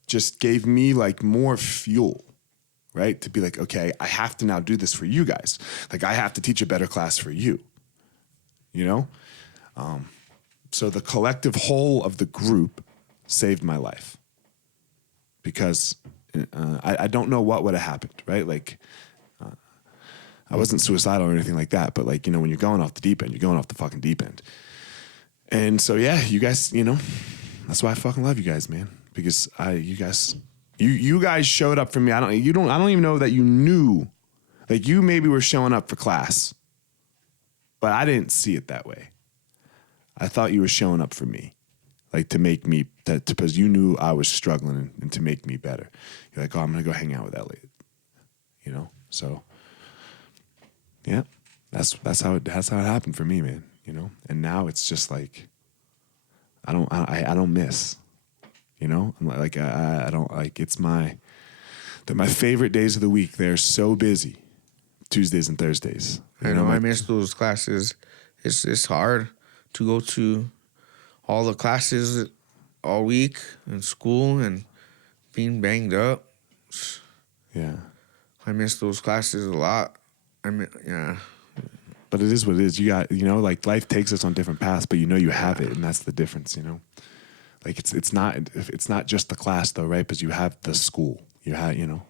just gave me like more fuel, right? To be like, okay, I have to now do this for you guys. Like I have to teach a better class for you, you know? So the collective whole of the group saved my life because I don't know what would have happened, right? Like I wasn't suicidal or anything like that, but like, you know, when you're going off the deep end, you're going off the fucking deep end. And so, yeah, you guys, you know, that's why I fucking love you guys, man. Because you guys showed up for me. I don't even know that you knew. Like you maybe were showing up for class, but I didn't see it that way. I thought you were showing up for me, like to make me because you knew I was struggling and to make me better. You're like, oh, I'm gonna go hang out with Eliot, you know. So, yeah, that's how it happened for me, man. You know, and now it's just like I don't miss. You know, I'm like I don't like they're my favorite days of the week. They're so busy, Tuesdays and Thursdays. I know I miss those classes. It's hard to go to all the classes all week in school and being banged up. Yeah, I miss those classes a lot. Yeah. But it is what it is. You got, you know, like life takes us on different paths, but you know you have it, and that's the difference, you know. Like it's not just the class though, right? Because you have the school. You have, you know.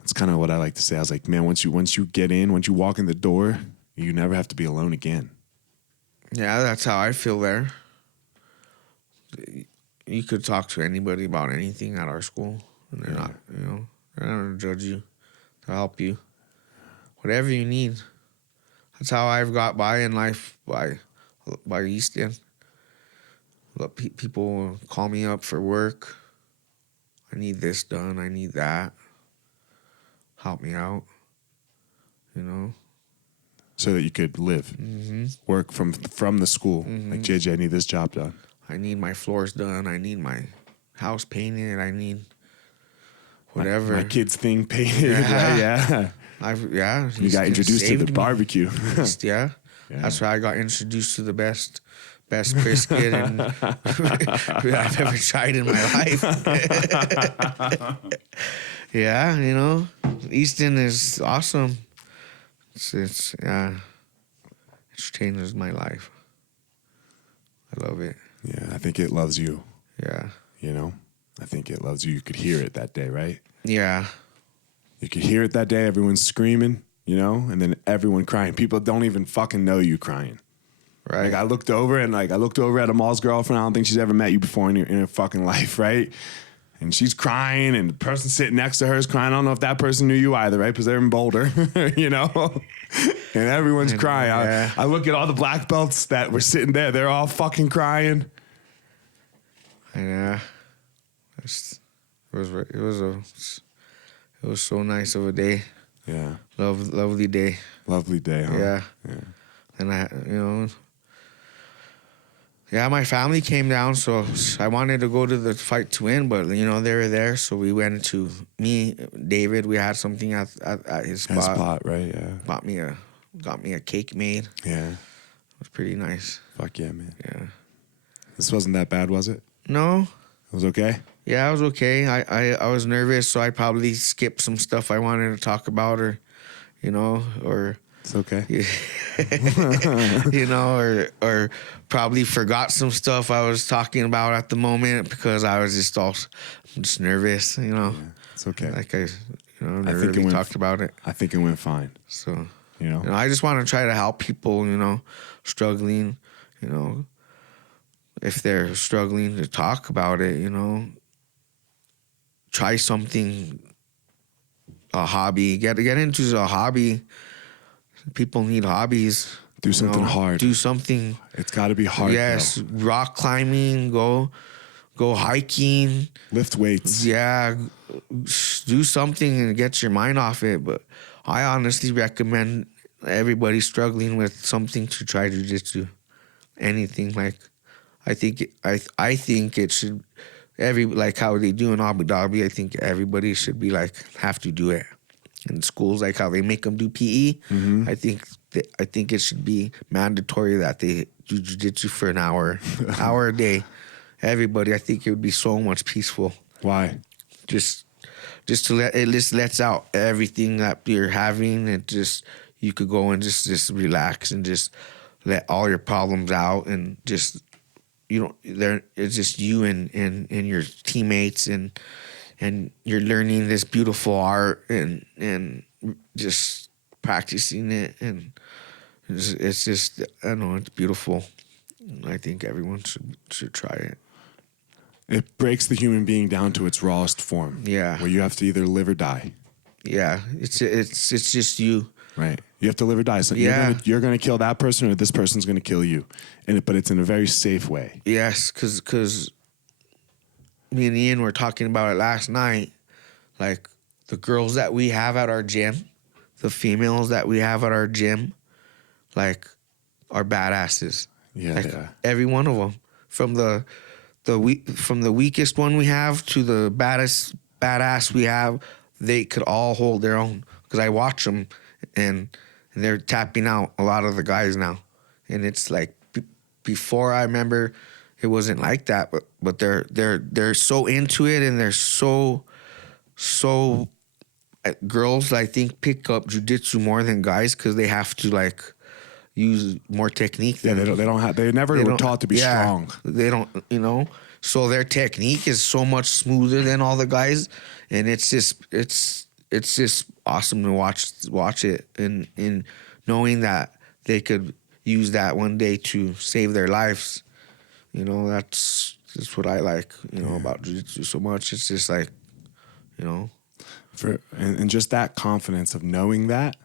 That's kind of what I like to say. I was like, man, once you walk in the door, you never have to be alone again. Yeah, that's how I feel there. You could talk to anybody about anything at our school, and they're not, you know, they're not gonna judge you. They'll help you. Whatever you need. That's how I've got by in life by Easton. People call me up for work. I need this done. I need that. Help me out. You know. So that you could live, work from the school. Like, JJ, I need this job done. I need my floors done. I need my house painted. I need whatever. My kid's thing painted. Yeah. Right? Yeah. You got introduced to the barbecue. Yeah. That's why I got introduced to the best brisket I've ever tried in my life. Yeah, you know, Easton is awesome. It's changed my life. I love it. Yeah, I think it loves you. Yeah. You know, I think it loves you. You could hear it that day, right? Yeah. You could hear it that day. Everyone's screaming, you know, and then everyone crying. People don't even fucking know you crying. Right. Like, I looked over at Amal's girlfriend. I don't think she's ever met you before in her fucking life, right? And she's crying, and the person sitting next to her is crying. I don't know if that person knew you either, right? Because they're in Boulder, you know? And everyone's crying. Yeah. I look at all the black belts that were sitting there. They're all fucking crying. Yeah. It was so nice of a day. Yeah. Lovely day. Lovely day, huh? Yeah. And my family came down, so I wanted to go to the fight to win, but, you know, they were there, so we went to David, we had something at his spot. His spot, right, yeah. Got me a cake made. Yeah. It was pretty nice. Fuck yeah, man. Yeah. This wasn't that bad, was it? No. It was okay? Yeah, I was okay. I was nervous, so I probably skipped some stuff I wanted to talk about, or, you know, or... It's okay. You know, or probably forgot some stuff I was talking about at the moment because I was just nervous, you know. Yeah, it's okay. Like never really talked about it. I think it went fine. So, you know, I just want to try to help people, you know, struggling, you know, if they're struggling to talk about it, you know, try something, a hobby, get into a hobby. People need hobbies. Do something hard. Do something. It's got to be hard. Yes, though. Rock climbing, go hiking. Lift weights. Yeah, do something and get your mind off it. But I honestly recommend everybody struggling with something to try jiu-jitsu. Anything. Like, I think it should, like how they do in Abu Dhabi, I think everybody should be like, have to do it. In schools, like how they make them do PE, I think it should be mandatory that they do jiu-jitsu for an hour a day. Everybody, I think it would be so much peaceful. Why? Just to lets out everything that you're having, and just you could go and just relax and just let all your problems out, and just it's just you and your teammates, and you're learning this beautiful art and just practicing it, and it's just, I don't know, it's beautiful. I think everyone should try it. It breaks the human being down to its rawest form. Yeah. Where you have to either live or die. Yeah, it's just you. Right. You have to live or die. So you're gonna kill that person, or this person's gonna kill you, but it's in a very safe way. Yes, because me and Ian were talking about it last night. Like, the girls that we have at our gym, the females that we have at our gym, like, are badasses. Yeah, like, yeah. Every one of them, from the weakest one we have to the badass we have, they could all hold their own. Because I watch them, and they're tapping out a lot of the guys now, and it's like, before, I remember it wasn't like that, but they're so into it, and they're so girls, I think, pick up jiu-jitsu more than guys because they have to, like, use more technique. They never were taught to be strong. They don't, you know. So their technique is so much smoother than all the guys, and it's just awesome to watch it, and knowing that they could use that one day to save their lives. You know, that's what I like, you know, about jiu-jitsu so much. It's just like, you know. And just that confidence of knowing that,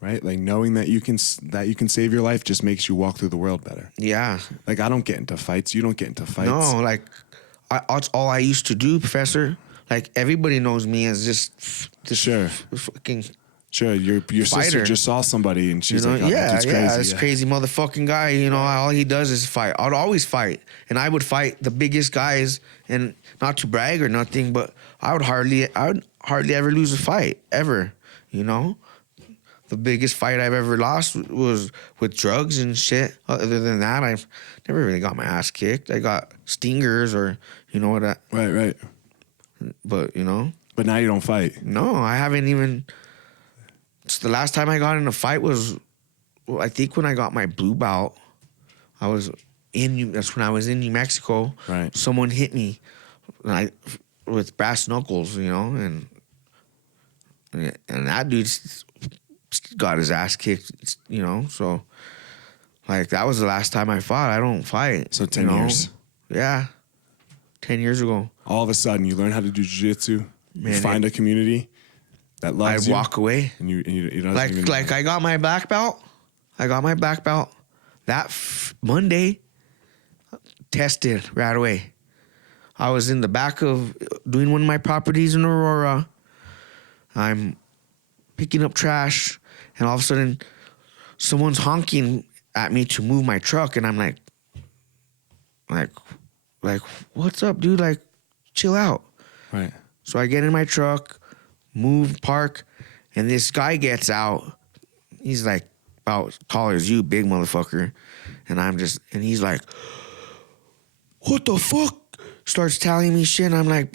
right? Like knowing that you can save your life just makes you walk through the world better. Yeah. Like I don't get into fights. You don't get into fights. No, like that's all I used to do, Professor. Like everybody knows me as just Sure. fucking. Sure, your sister Fighter. just saw somebody and she's You know, like, oh, that dude's crazy. this crazy motherfucking guy. You know, all he does is fight. I'd always fight, and I would fight the biggest guys. And not to brag or nothing, but I would hardly ever lose a fight ever. You know, the biggest fight I've ever lost was with drugs and shit. Other than that, I've never really got my ass kicked. I got stingers or you know what? Right. But you know. But now you don't fight. No, I haven't even. So the last time I got in a fight was, well, I think when I got my blue belt. That's when I was in New Mexico. Right. Someone hit me, with brass knuckles, you know, and that dude got his ass kicked, you know. So, like that was the last time I fought. I don't fight. So 10 years. Yeah, 10 years ago. All of a sudden, you learn how to do jiu-jitsu. You Man, find a community that loves I'd you. walk away. And you don't Like I got my black belt. That Monday, tested right away. I was in the back of doing one of my properties in Aurora. I'm picking up trash, and all of a sudden, someone's honking at me to move my truck, and I'm like, what's up, dude? Like, chill out. Right. So I get in my truck, move, park, and this guy gets out. He's like about taller as you, big motherfucker. And he's like, what the fuck? Starts telling me shit. And I'm like,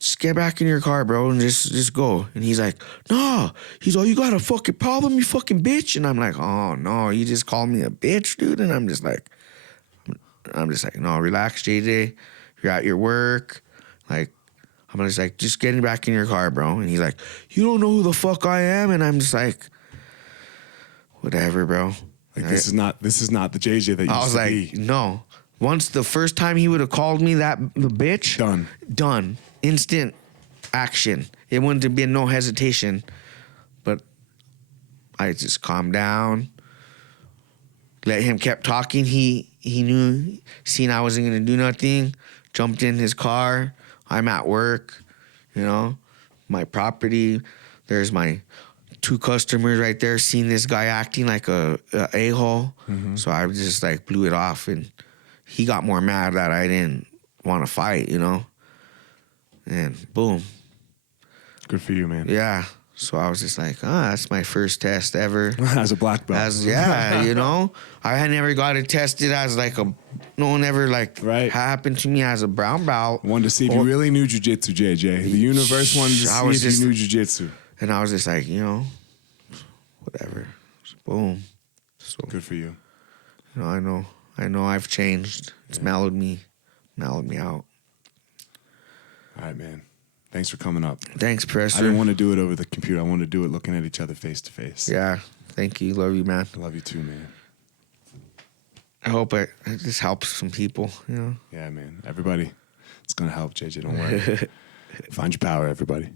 just get back in your car, bro, and just go. And he's like, nah. He's like, you got a fucking problem, you fucking bitch? And I'm like, oh, no, you just called me a bitch, dude? And I'm just like, no, relax, JJ. You're at your work. Like, I'm just like, just getting back in your car, bro. And he's like, you don't know who the fuck I am? And I'm just like, whatever, bro. Like, this is not the JJ that used to be. I was like, no. Once the first time he would have called me the bitch. Done. Instant action. It wouldn't have been no hesitation. But I just calmed down. Let him kept talking. He knew, seen I wasn't going to do nothing. Jumped in his car. I'm at work, you know, my property. There's my 2 customers right there, seeing this guy acting like a a-hole. Mm-hmm. So I just like blew it off, and he got more mad that I didn't want to fight, you know. And boom. Good for you, man. Yeah. So I was just like, that's my first test ever. As a black belt. You know. I had never got it tested as like no one ever like happened to me as a brown belt. Wanted to see if you really knew jiu-jitsu, JJ. The universe wanted to see if you knew jiu-jitsu. And I was just like, you know, whatever. So boom. So good for you. You know, I know I've changed. It's mellowed me out. All right, man. Thanks for coming up. Thanks, Professor. I didn't want to do it over the computer. I wanted to do it looking at each other face to face. Yeah. Thank you. Love you, man. I love you too, man. I hope it just helps some people, you know? Yeah, man. Everybody. It's going to help, JJ. Don't worry. Find your power, everybody.